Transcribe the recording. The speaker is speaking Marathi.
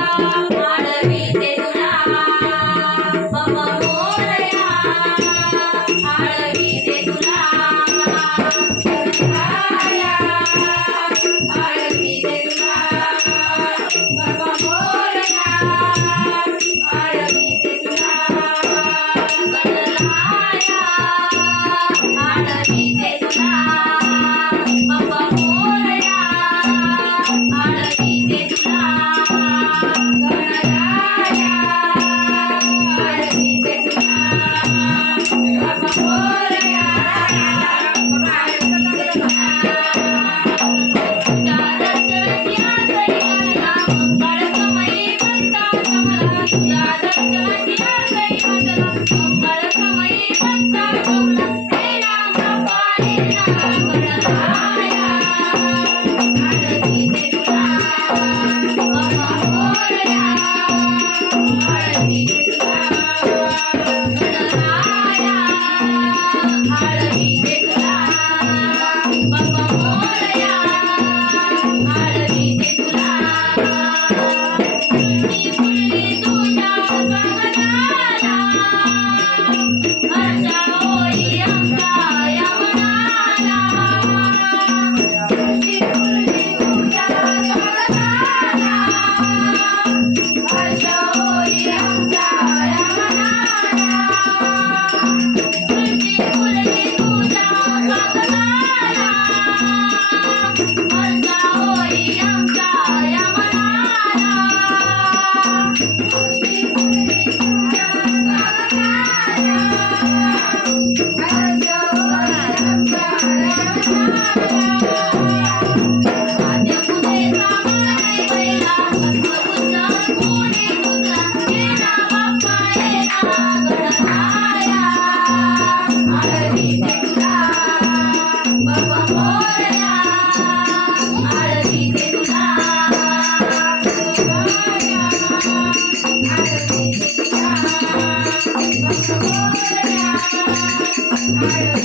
आळवीते तुला बाबा मोरया आळवीते तुला गणराया आळवीते तुला बाबा मोरया आळवीते तुला गणराया आळवीते तुला बाबा मोरया आळवीते तुला गणराया आळवीते तुला बाबा मोरया आळवीते तुला तुझ्या दर्शनाची आसई मला मंगळ समयी भक्ता कमला तुझ्या दर्शनाची आसई मला मंगळ समयी भक्ता कमला हे नाम बाबा हे नाम गणराया आळवीते तुला बाबा मोरया आळवीते तुला गणराया आळवीते तुला बाबा मोरया आळवीते तुला तुझी फुलली तुझ्या स्वागताला हर्ष होई आमचा या मनाला तुझी फुलली तुझ्या स्वागताला हर्ष होई आमचा या मनाला तुझी फुलली तुझ्या स्वागताला हर्ष होई आमचा या मनाला तुझी फुलली तुझ्या स्वागताला हर्ष होई आमचा या मनाला आद्य पूजेचा मानय बैला अद्भुत पुणे तुझा हे ना बाप्पा हे ना गणराया आळवीते तुला बाबा मोरया आळवीते तुला गणराया आळवीते तुला बाबा मोरया आळवीते